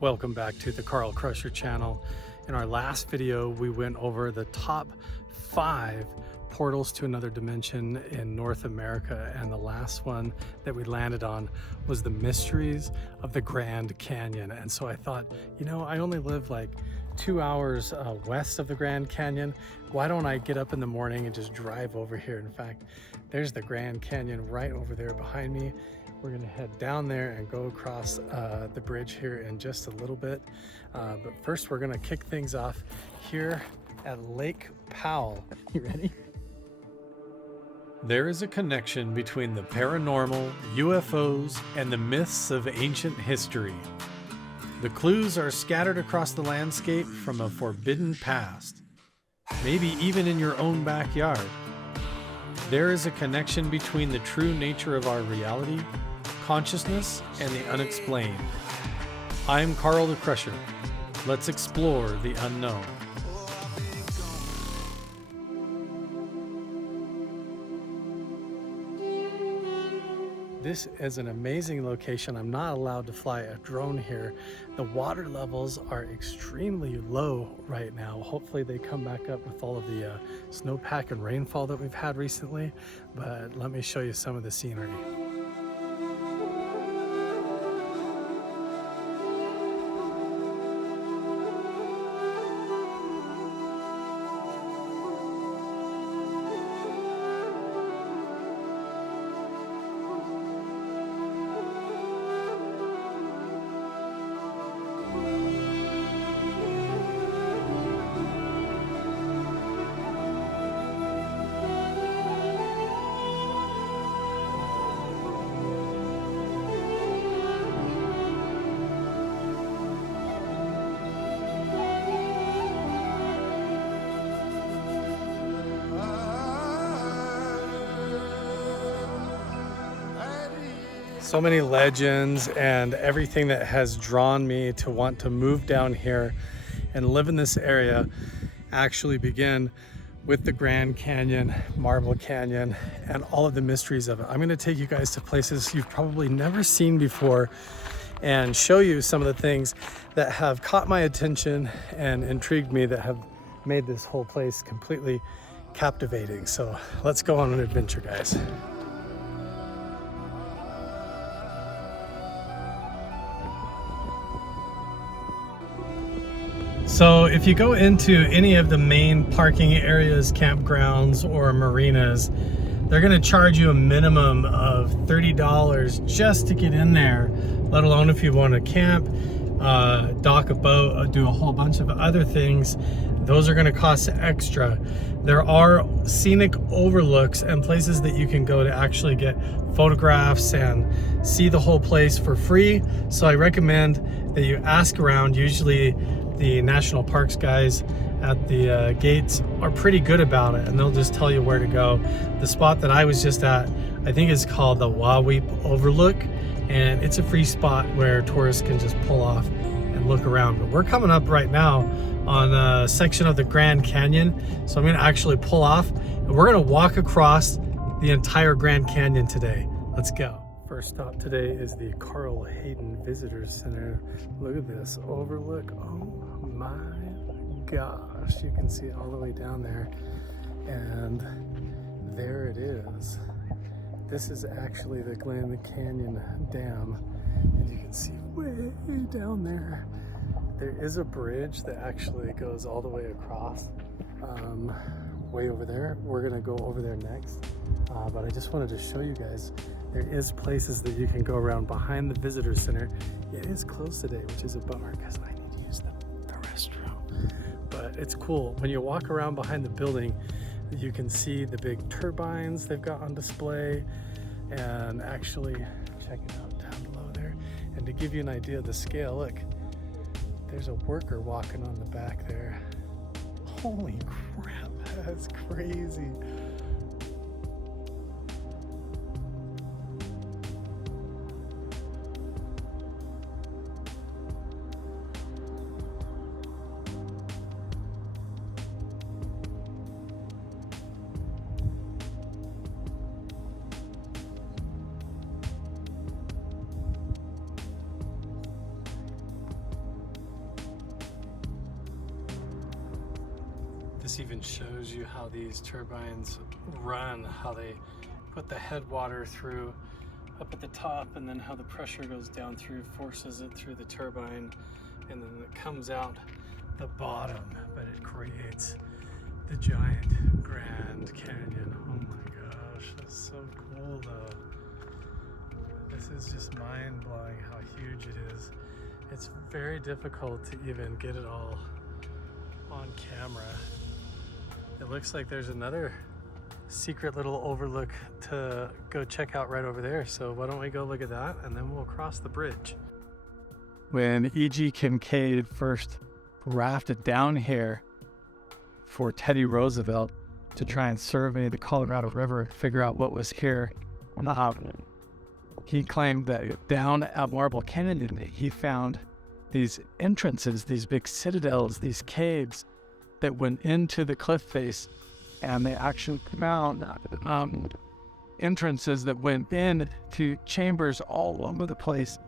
Welcome back to the Carl Crusher channel. In our last video, we went over the top 5 portals to another dimension in North America, and the last one that we landed on was the mysteries of the Grand Canyon. And so I thought, you know, I only live like 2 hours west of the Grand Canyon. Why don't I get up in the morning and just drive over here? In fact, there's the Grand Canyon right over there behind me. We're gonna head down there and go across the bridge here in just a little bit. But first we're gonna kick things off here at Lake Powell. You ready? There is a connection between the paranormal, UFOs, and the myths of ancient history. The clues are scattered across the landscape from a forbidden past, maybe even in your own backyard. There is a connection between the true nature of our reality, consciousness, and the unexplained. I'm Carl the Crusher. Let's explore the unknown. This is an amazing location. I'm not allowed to fly a drone here. The water levels are extremely low right now. Hopefully they come back up with all of the snowpack and rainfall that we've had recently. But let me show you some of the scenery. So many legends and everything that has drawn me to want to move down here and live in this area actually begin with the Grand Canyon, Marble Canyon, and all of the mysteries of it. I'm gonna take you guys to places you've probably never seen before and show you some of the things that have caught my attention and intrigued me, that have made this whole place completely captivating. So let's go on an adventure, guys. So if you go into any of the main parking areas, campgrounds, or marinas, they're gonna charge you a minimum of $30 just to get in there, let alone if you want to camp, dock a boat, do a whole bunch of other things. Those are gonna cost extra. There are scenic overlooks and places that you can go to actually get photographs and see the whole place for free. So I recommend that you ask around. Usually the national parks guys at the gates are pretty good about it, and they'll just tell you where to go. The spot that I was just at, I think is called the Waweep Overlook, and it's a free spot where tourists can just pull off and look around. But we're coming up right now on a section of the Grand Canyon, so I'm gonna actually pull off and we're gonna walk across the entire Grand Canyon today. Let's go. First stop today is the Carl Hayden Visitor Center. Look at this overlook. Oh my gosh, you can see it all the way down there, and there it is. This is actually the Glen Canyon Dam, and you can see way down there. There is a bridge that actually goes all the way across, way over there. We're gonna go over there next, but I just wanted to show you guys, there is places that you can go around behind the visitor center. It is closed today, which is a bummer because I need to use the restroom. But it's cool. When you walk around behind the building, you can see the big turbines they've got on display, and actually check it out down below there. And to give you an idea of the scale, look, there's a worker walking on the back there. Holy crap, that's crazy. This even shows you how these turbines run, how they put the headwater through up at the top, and then how the pressure goes down through, forces it through the turbine, and then it comes out the bottom, but it creates the giant Grand Canyon. Oh my gosh, that's so cool though. This is just mind-blowing how huge it is. It's very difficult to even get it all on camera. It looks like there's another secret little overlook to go check out right over there. So why don't we go look at that, and then we'll cross the bridge. When GE Kincaid first rafted down here for Teddy Roosevelt to try and survey the Colorado River, figure out what was here, he claimed that down at Marble Canyon, he found these entrances, these big citadels, these caves that went into the cliff face, and they actually found entrances that went in to chambers all over the place.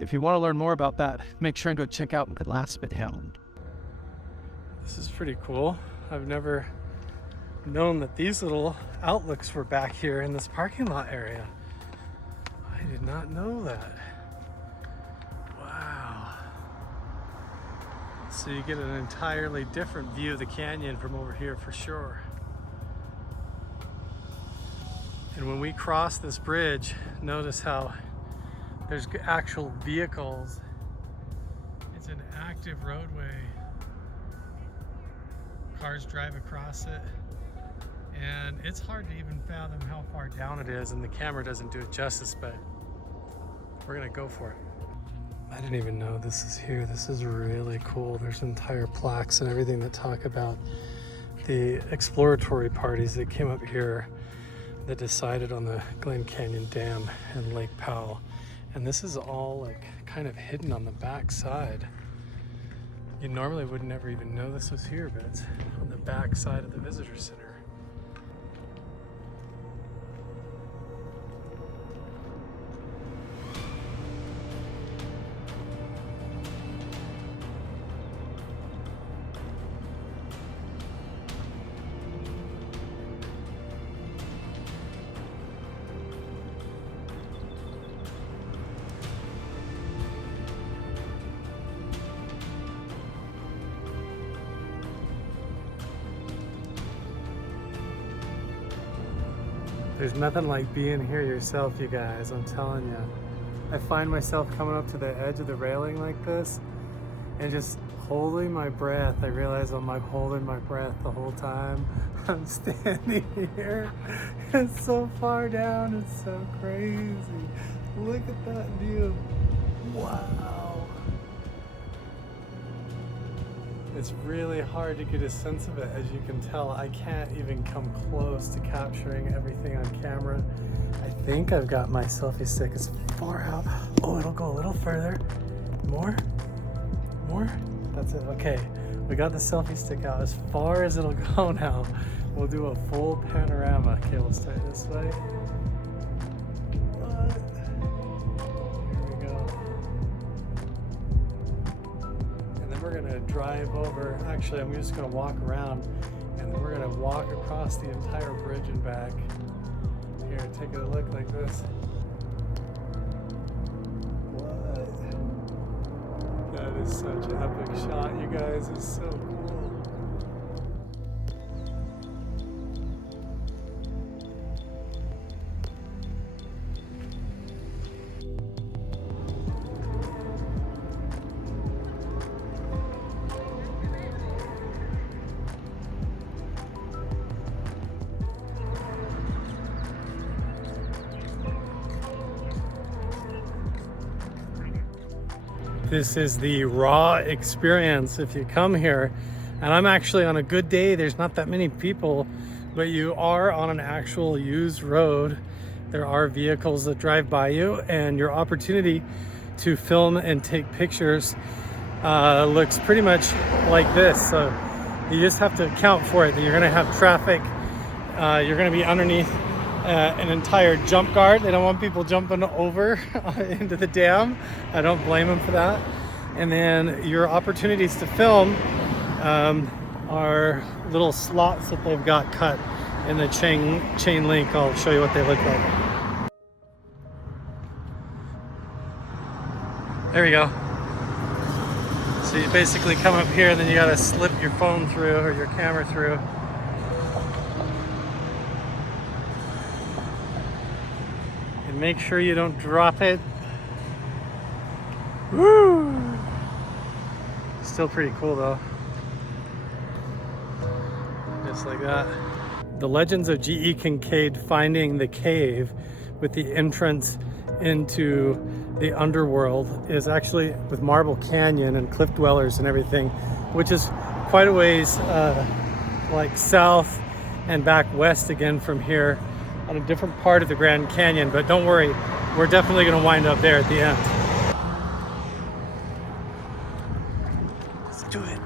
If you want to learn more about that, make sure and go check out the last video. This is pretty cool. I've never known that these little outlooks were back here in this parking lot area. I did not know that. Wow. So you get an entirely different view of the canyon from over here for sure. And when we cross this bridge, notice how there's actual vehicles. It's an active roadway. Cars drive across it. And it's hard to even fathom how far down it is, and the camera doesn't do it justice, but we're gonna go for it. I didn't even know this is here. This is really cool. There's entire plaques and everything that talk about the exploratory parties that came up here that decided on the Glen Canyon Dam and Lake Powell. And this is all like kind of hidden on the back side. You normally would never even know this was here, but it's on the back side of the visitor center. There's nothing like being here yourself, you guys, I'm telling you. I find myself coming up to the edge of the railing like this and just holding my breath. I realize I'm like holding my breath the whole time I'm standing here. It's so far down, it's so crazy. Look at that view. Wow. It's really hard to get a sense of it, as you can tell. I can't even come close to capturing everything on camera. I think I've got my selfie stick as far out. Oh, it'll go a little further. More? More? That's it. Okay, we got the selfie stick out as far as it'll go now. We'll do a full panorama. Okay, we'll start this way. We're gonna drive over, actually I'm just gonna walk around, and then we're gonna walk across the entire bridge and back. Here, take a look like this. What? That is such an epic shot, you guys. It's so cool. This is the raw experience if you come here. And I'm actually on a good day, there's not that many people, but you are on an actual used road. There are vehicles that drive by you, and your opportunity to film and take pictures looks pretty much like this. So you just have to account for it, that you're gonna have traffic, you're gonna be underneath an entire jump guard. They don't want people jumping over into the dam. I don't blame them for that. And then your opportunities to film are little slots that they've got cut in the chain link. I'll show you what they look like. There we go. So you basically come up here and then you gotta slip your phone through or your camera through. And make sure you don't drop it. Woo! Still pretty cool though. Just like that. The legends of GE Kincaid finding the cave with the entrance into the underworld is actually with Marble Canyon and cliff dwellers and everything, which is quite a ways like south and back west again from here on a different part of the Grand Canyon. But don't worry, we're definitely going to wind up there at the end. Let's do it.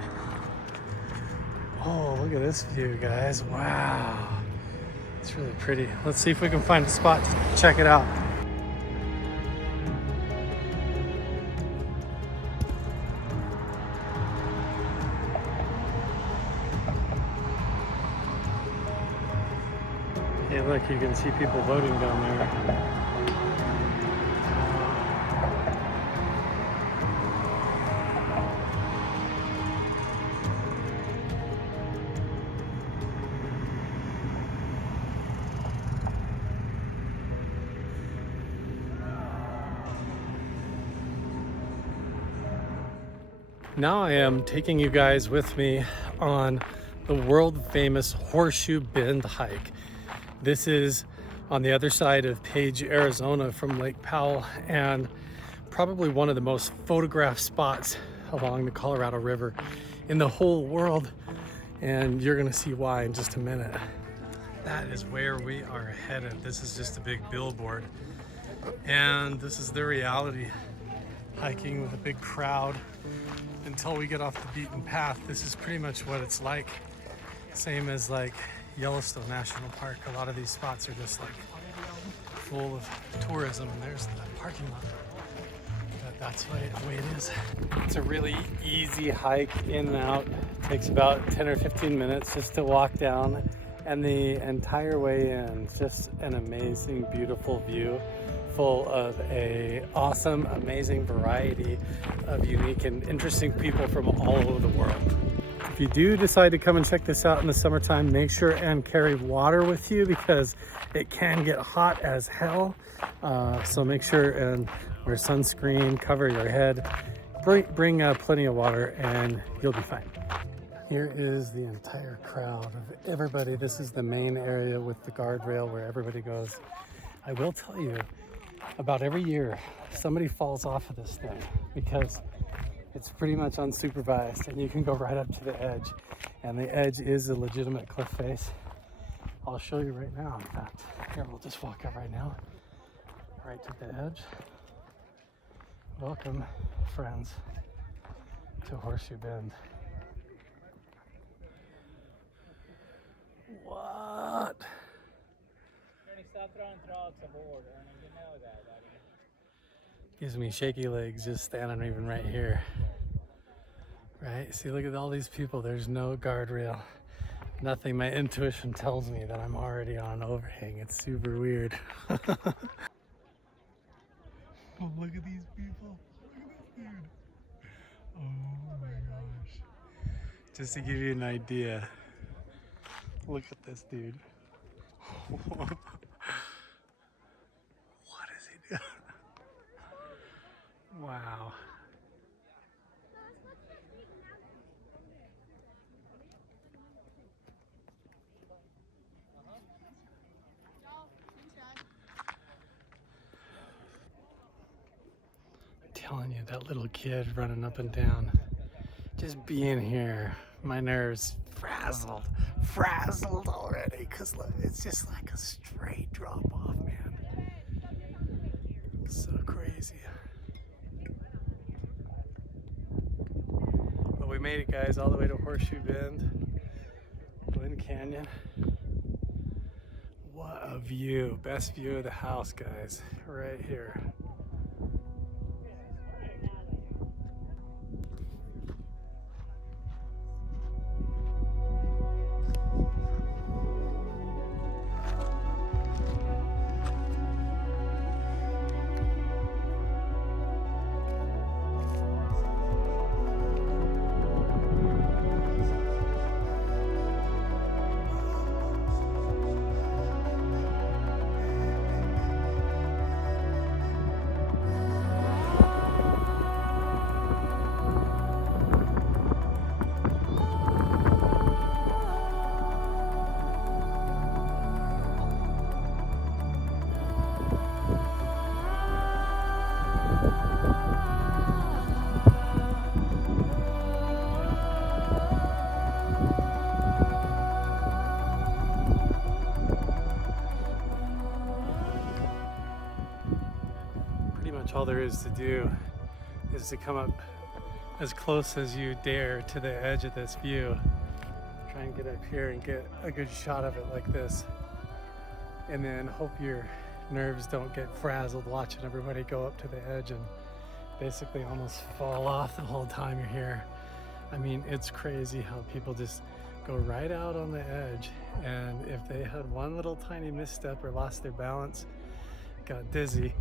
Oh, look at this view, guys. Wow. It's really pretty. Let's see if we can find a spot to check it out. Hey, look, you can see people voting down there. Now I am taking you guys with me on the world famous Horseshoe Bend hike. This is on the other side of Page, Arizona from Lake Powell, and probably one of the most photographed spots along the Colorado River in the whole world. And you're gonna see why in just a minute. That is where we are headed. This is just a big billboard. And this is the reality. Hiking with a big crowd until we get off the beaten path. This is pretty much what it's like. Same as like Yellowstone National Park. A lot of these spots are just like full of tourism, and there's the parking lot. But that's the way it is. It's a really easy hike in and out. It takes about 10 or 15 minutes just to walk down, and the entire way in, just an amazing, beautiful view, full of a awesome, amazing variety of unique and interesting people from all over the world. If you do decide to come and check this out in the summertime, make sure and carry water with you because it can get hot as hell. So make sure and wear sunscreen, cover your head, bring plenty of water, and you'll be fine. Here is the entire crowd of everybody. This is the main area with the guardrail where everybody goes. I will tell you, about every year somebody falls off of this thing because it's pretty much unsupervised and you can go right up to the edge, and the edge is a legitimate cliff face. I'll show you right now. In fact, here, we'll just walk up right now, right to the edge. Welcome, friends, to Horseshoe Bend. What? Stop throwing rocks aboard, you know that, buddy. Gives me shaky legs just standing even right here. Right? See, look at all these people. There's no guardrail. Nothing. My intuition tells me that I'm already on an overhang. It's super weird. Oh, look at these people. Look at this dude. Oh my gosh. Just to give you an idea. Look at this dude. What is he doing? Wow. I'm telling you, that little kid running up and down, just being here, my nerves frazzled already, because it's just like a straight drop off, man. So crazy. But we made it, guys, all the way to Horseshoe Bend, Glen Canyon. What a view. Best view of the house, guys, right here. all there is to do is to come up as close as you dare to the edge of this view. Try and get up here and get a good shot of it like this. And then hope your nerves don't get frazzled watching everybody go up to the edge and basically almost fall off the whole time you're here. I mean, it's crazy how people just go right out on the edge, and if they had one little tiny misstep or lost their balance, got dizzy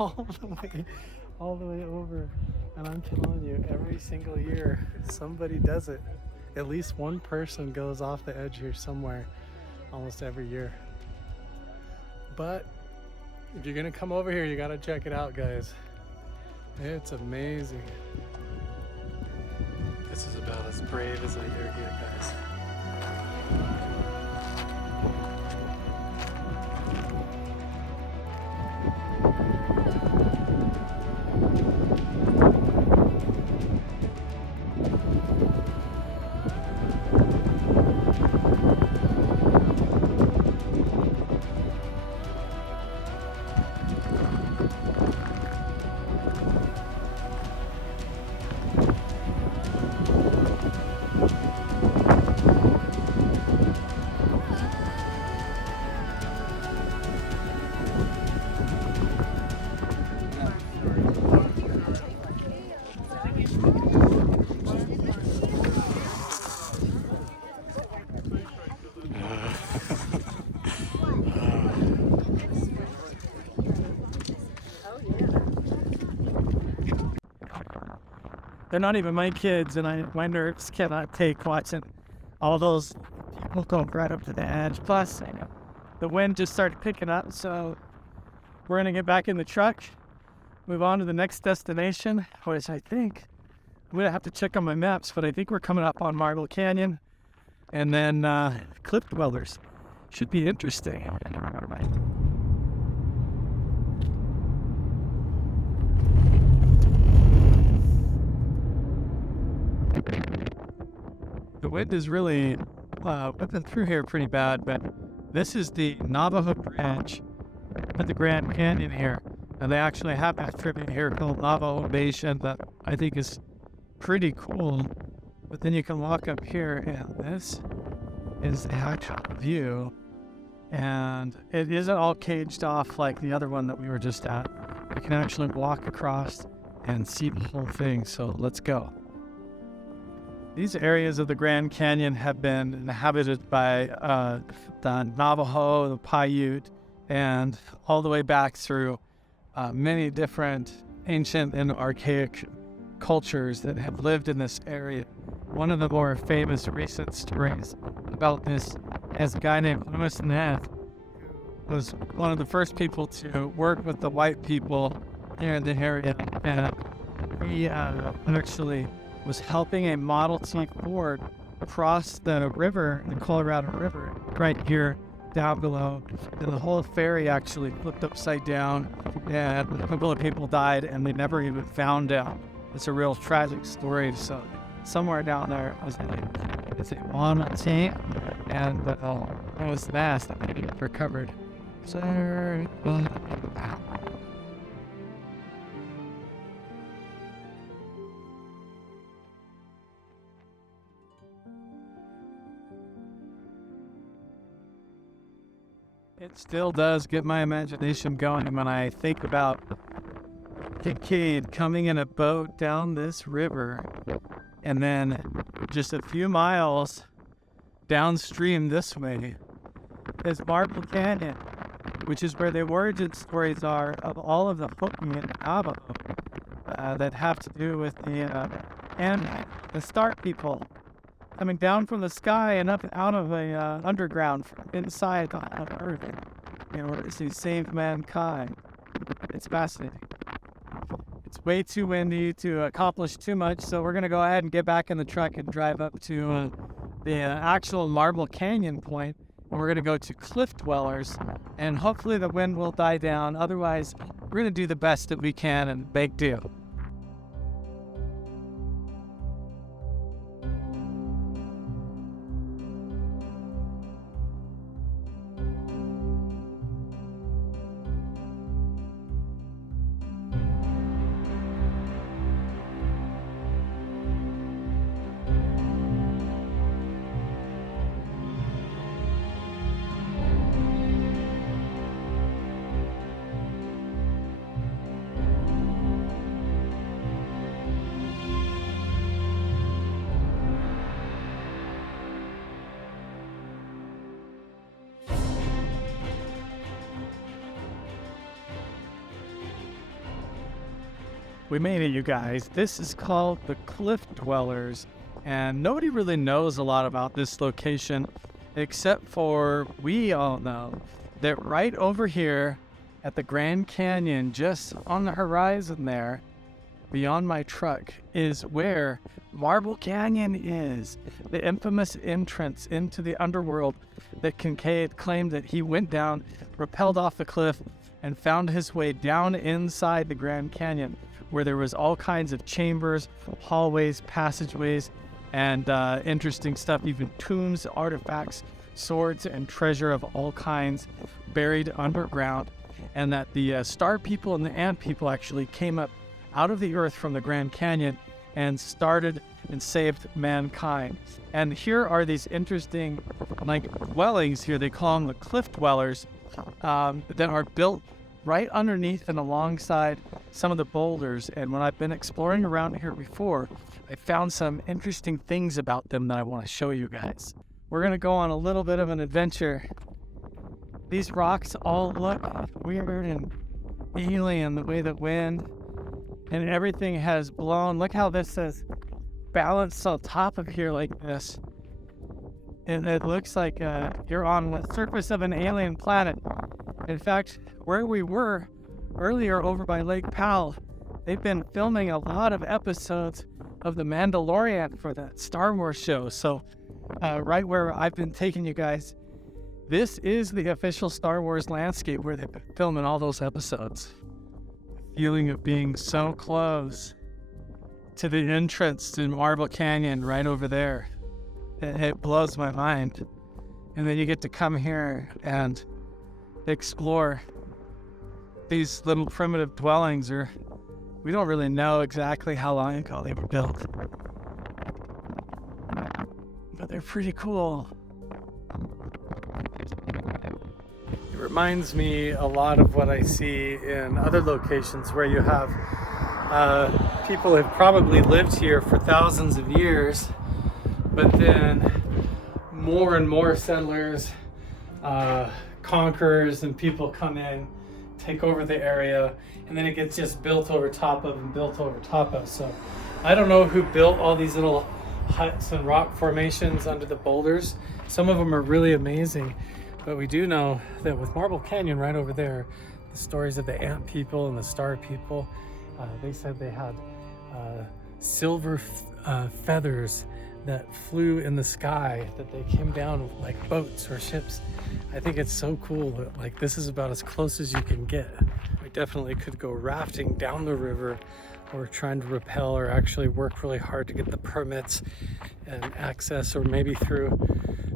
all the way over. And I'm telling you, every single year somebody does it. At least one person goes off the edge here somewhere almost every year. But if you're gonna come over here, you gotta check it out, guys. It's amazing. This is about as brave as I dare get, guys. They're not even my kids, and my nerves cannot take watching all those people go right up to the edge. Plus, the wind just started picking up, so we're gonna get back in the truck, move on to the next destination, which I think I'm gonna have to check on my maps, but I think we're coming up on Marble Canyon, and then Cliff Dwellers. Should be interesting. The wind is really whipping through here pretty bad, but this is the Navajo Ranch at the Grand Canyon here. And they actually have that tribute here called Navajo Nation that I think is pretty cool. But then you can walk up here, and this is the actual view. And it isn't all caged off like the other one that we were just at. You can actually walk across and see the whole thing, so let's go. These areas of the Grand Canyon have been inhabited by the Navajo, the Paiute, and all the way back through many different ancient and archaic cultures that have lived in this area. One of the more famous recent stories about this is a guy named Louis Neff, who was one of the first people to work with the white people here in the area, and he actually was helping a Model T Ford across the river, the Colorado River, right here down below. And the whole ferry actually flipped upside down, and a couple of people died, and they never even found out. It's a real tragic story. So somewhere down there was a Model T, and it was fast and recovered. So, it still does get my imagination going when I think about Kincaid coming in a boat down this river, and then just a few miles downstream this way is Marble Canyon, which is where the origin stories are of all of the Hopi and Navajo that have to do with the Star people coming down from the sky and up out of a underground from inside of Earth in order to save mankind. It's fascinating. It's way too windy to accomplish too much, so we're going to go ahead and get back in the truck and drive up to the actual Marble Canyon point, and we're going to go to Cliff Dwellers, and hopefully the wind will die down. Otherwise, we're going to do the best that we can and make do. We made it, you guys. This is called the Cliff Dwellers, and nobody really knows a lot about this location, except for we all know that right over here at the Grand Canyon, just on the horizon there, beyond my truck, is where Marble Canyon is, the infamous entrance into the underworld that Kincaid claimed that he went down, rappelled off the cliff, and found his way down inside the Grand Canyon, where there was all kinds of chambers, hallways, passageways, and interesting stuff, even tombs, artifacts, swords, and treasure of all kinds buried underground, and that the star people and the ant people actually came up out of the earth from the Grand Canyon and started and saved mankind. And here are these interesting dwellings here. They call them the Cliff Dwellers, that are built right underneath and alongside some of the boulders. And when I've been exploring around here before, I found some interesting things about them that I want to show you guys. We're gonna go on a little bit of an adventure. These rocks all look weird and alien, the way the wind and everything has blown. Look how this is balanced on top of here like this. And it looks like you're on the surface of an alien planet. In fact, where we were earlier over by Lake Powell, they've been filming a lot of episodes of The Mandalorian for the Star Wars show. So right where I've been taking you guys, this is the official Star Wars landscape where they've been filming all those episodes. Feeling of being so close to the entrance to Marble Canyon right over there. It blows my mind. And then you get to come here and explore these little primitive dwellings, or we don't really know exactly how long ago they were built, but they're pretty cool. It reminds me a lot of what I see in other locations where you have people have probably lived here for thousands of years, but then more and more settlers, conquerors, and people come in, take over the area, and then it gets just built over top of and built over top of. So I don't know who built all these little huts and rock formations under the boulders. Some of them are really amazing, but we do know that with Marble Canyon right over there, the stories of the ant people and the star people, they said they had silver feathers that flew in the sky, that they came down like boats or ships. I think it's so cool that like this is about as close as you can get. We definitely could go rafting down the river, or trying to rappel, or actually work really hard to get the permits and access, or maybe through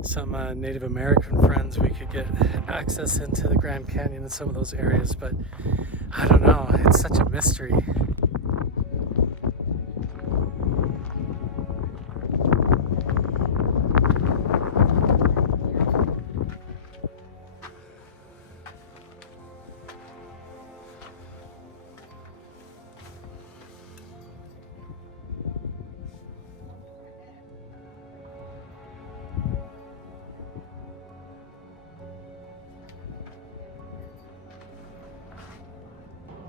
some Native American friends we could get access into the Grand Canyon in some of those areas, but I don't know, it's such a mystery.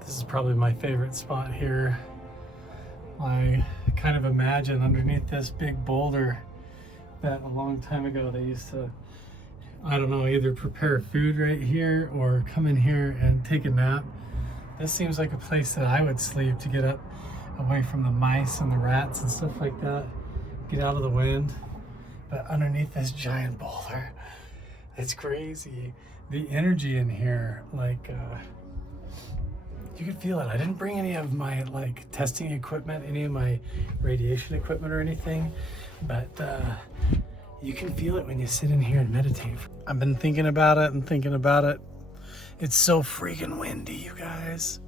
This is probably my favorite spot here. I kind of imagine underneath this big boulder that a long time ago they used to, I don't know, either prepare food right here or come in here and take a nap. This seems like a place that I would sleep to get up away from the mice and the rats and stuff like that, get out of the wind. But underneath this giant boulder, it's crazy. The energy in here, like, you could feel it. I didn't bring any of my like testing equipment, any of my radiation equipment or anything, but you can feel it when you sit in here and meditate. I've been thinking about it and thinking about it. It's so freaking windy, you guys.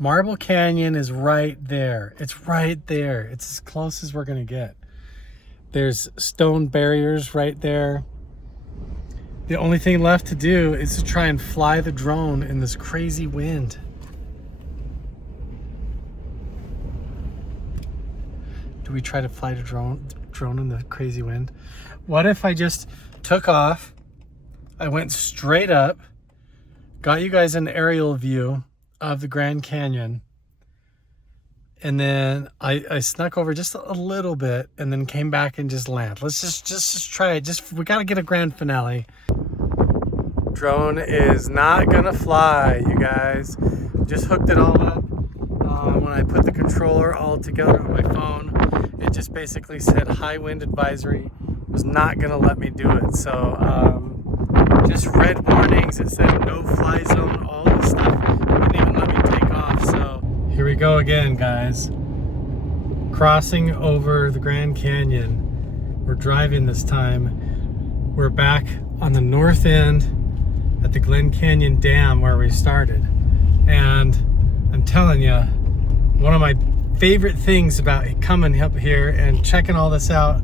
Marble Canyon is right there. It's right there. It's as close as we're gonna get. There's stone barriers right there. The only thing left to do is to try and fly the drone in this crazy wind. Do we try to fly the drone in the crazy wind? What if I just took off, I went straight up, got you guys an aerial view of the Grand Canyon. And then I snuck over just a little bit and then came back and just land. Let's just try it. We gotta get a grand finale. Drone is not gonna fly, you guys. Just hooked it all up. When I put the controller all together on my phone, it just basically said high wind advisory. It was not gonna let me do it. So just red warnings. It said no fly zone, all this stuff. It wouldn't even let me take off. So here we go again, guys. Crossing over the Grand Canyon. We're driving this time. We're back on the north end at the Glen Canyon Dam where we started. And I'm telling you, one of my favorite things about coming up here and checking all this out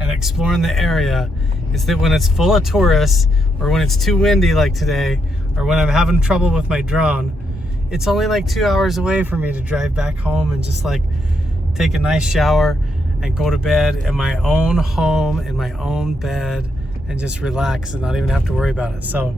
and exploring the area is that when it's full of tourists, or when it's too windy like today, or when I'm having trouble with my drone, it's only like 2 hours away for me to drive back home and just like take a nice shower and go to bed in my own home, in my own bed, and just relax and not even have to worry about it. So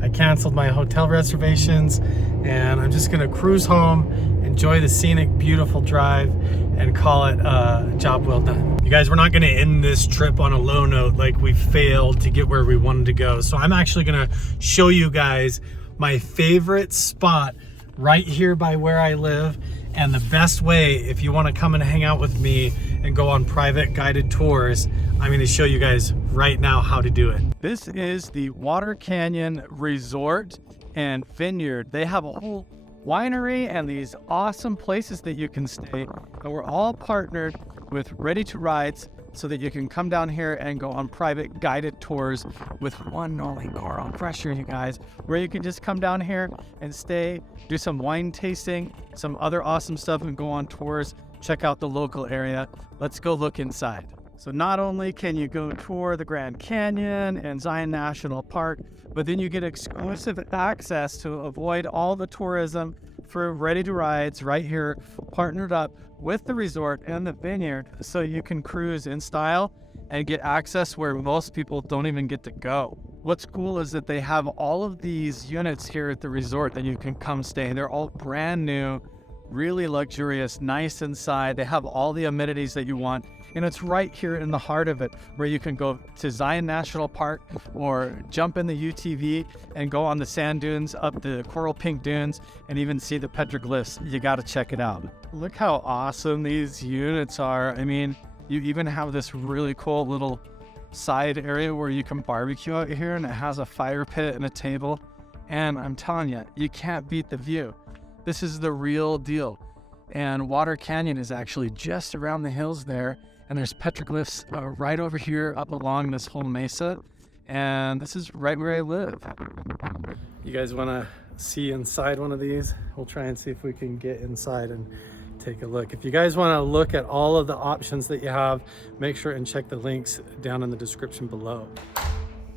I canceled my hotel reservations and I'm just gonna cruise home, enjoy the scenic, beautiful drive, and call it a job well done. You guys, we're not gonna end this trip on a low note like we failed to get where we wanted to go. So I'm actually gonna show you guys my favorite spot right here by where I live, and the best way if you want to come and hang out with me and go on private guided tours. I'm going to show you guys right now how to do it. This is the Water Canyon Resort and Vineyard. They have a whole winery and these awesome places that you can stay, and we're all partnered with Ready to Rides so that you can come down here and go on private guided tours with one only Coral Pressure, you guys, where you can just come down here and stay, do some wine tasting, some other awesome stuff, and go on tours, check out the local area. Let's go look inside. So not only can you go tour the Grand Canyon and Zion National Park, but then you get exclusive access to avoid all the tourism for Ready to Rides right here, partnered up with the resort and the vineyard, so you can cruise in style and get access where most people don't even get to go. What's cool is that they have all of these units here at the resort that you can come stay. They're all brand new, really luxurious, nice inside. They have all the amenities that you want. And it's right here in the heart of it, where you can go to Zion National Park or jump in the UTV and go on the sand dunes, up the coral pink dunes, and even see the petroglyphs. You got to check it out. Look how awesome these units are. I mean, you even have this really cool little side area where you can barbecue out here, and it has a fire pit and a table. And I'm telling you, you can't beat the view. This is the real deal. And Water Canyon is actually just around the hills there. And there's petroglyphs right over here up along this whole mesa. And this is right where I live. You guys want to see inside one of these? We'll try and see if we can get inside and take a look. If you guys want to look at all of the options that you have, make sure and check the links down in the description below.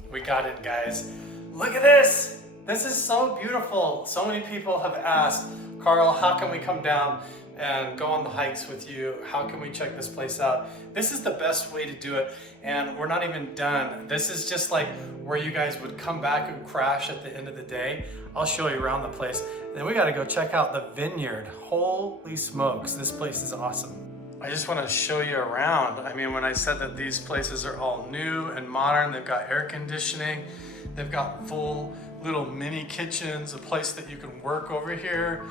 We got it, guys. Look at this. This is so beautiful. So many people have asked, Carl, how can we come down and go on the hikes with you? How can we check this place out? This is the best way to do it, and we're not even done. This is just like where you guys would come back and crash at the end of the day. I'll show you around the place. And then we gotta go check out the vineyard. Holy smokes, this place is awesome. I just wanna show you around. I mean, when I said that these places are all new and modern, they've got air conditioning, they've got full little mini kitchens, a place that you can work over here,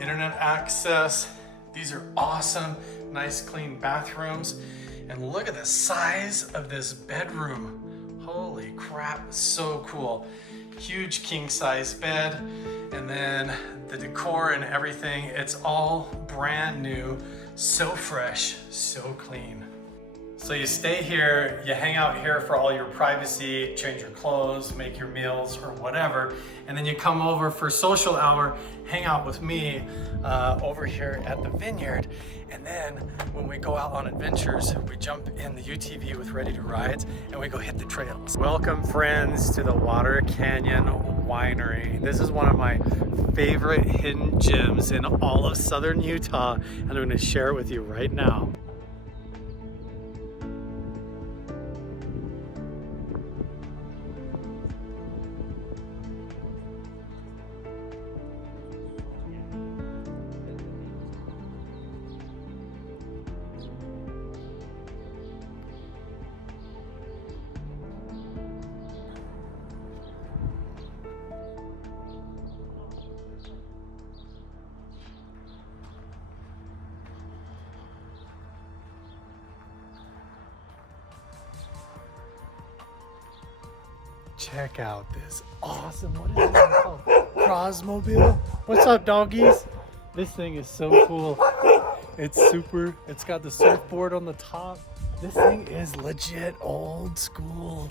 internet access. These are awesome, nice clean bathrooms. And look at the size of this bedroom. Holy crap, so cool. Huge king size bed. And then the decor and everything, it's all brand new, so fresh, so clean. So you stay here, you hang out here for all your privacy, change your clothes, make your meals or whatever, and then you come over for social hour, hang out with me over here at the vineyard. And then when we go out on adventures, we jump in the UTV with Ready to Rides and we go hit the trails. Welcome, friends, to the Water Canyon Winery. This is one of my favorite hidden gems in all of southern Utah, and I'm gonna share it with you right now. check out this awesome, what is it called? Crossmobile? What's up, doggies? This thing is so cool. It's super, it's got the surfboard on the top. This thing is legit old school.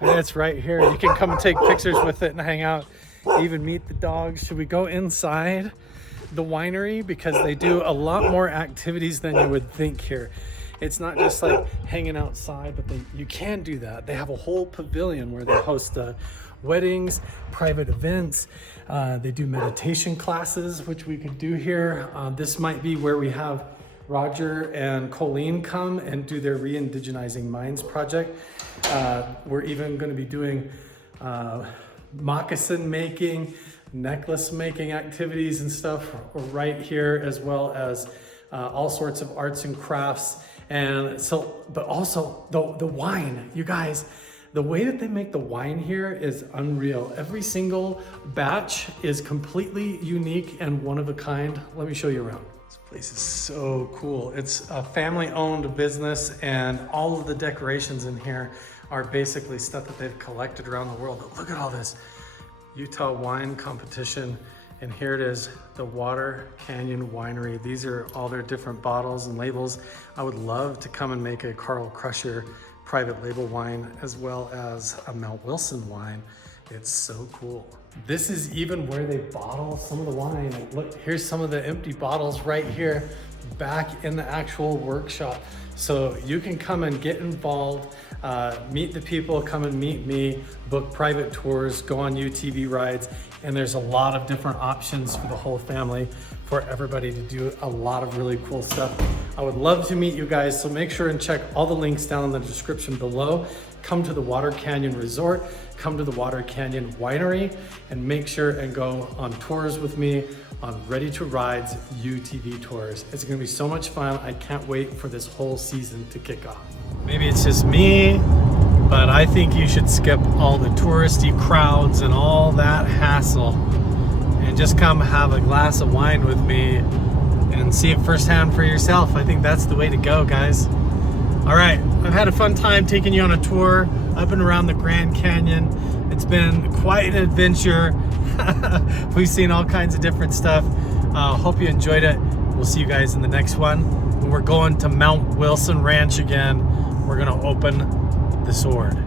And it's right here. You can come and take pictures with it and hang out, even meet the dogs. Should we go inside the winery? Because they do a lot more activities than you would think here. It's not just like hanging outside, but you can do that. They have a whole pavilion where they host weddings, private events. They do meditation classes, which we could do here. This might be where we have Roger and Colleen come and do their re-indigenizing minds project. We're even going to be doing moccasin making, necklace making activities and stuff right here, as well as all sorts of arts and crafts. And so, but also the wine, you guys, the way that they make the wine here is unreal. Every single batch is completely unique and one of a kind. Let me show you around. This place is so cool. It's a family-owned business, and all of the decorations in here are basically stuff that they've collected around the world. But look at all this Utah wine competition. And here it is, the Water Canyon Winery. These are all their different bottles and labels. I would love to come and make a Carl Crusher private label wine, as well as a Mount Wilson wine. It's so cool. This is even where they bottle some of the wine. Look, here's some of the empty bottles right here, back in the actual workshop. So you can come and get involved, meet the people, come and meet me, book private tours, go on UTV rides, and there's a lot of different options for the whole family, for everybody to do a lot of really cool stuff. I would love to meet you guys, so make sure and check all the links down in the description below. Come to the Water Canyon Resort, come to the Water Canyon Winery, and make sure and go on tours with me on Ready to Ride's UTV tours. It's gonna be so much fun. I can't wait for this whole season to kick off. Maybe it's just me, but I think you should skip all the touristy crowds and all that hassle and just come have a glass of wine with me and see it firsthand for yourself. I think that's the way to go, guys. All right, I've had a fun time taking you on a tour up and around the Grand Canyon. It's been quite an adventure. We've seen all kinds of different stuff. Hope you enjoyed it. We'll see you guys in the next one. When we're going to Mount Wilson Ranch again, we're gonna open the sword.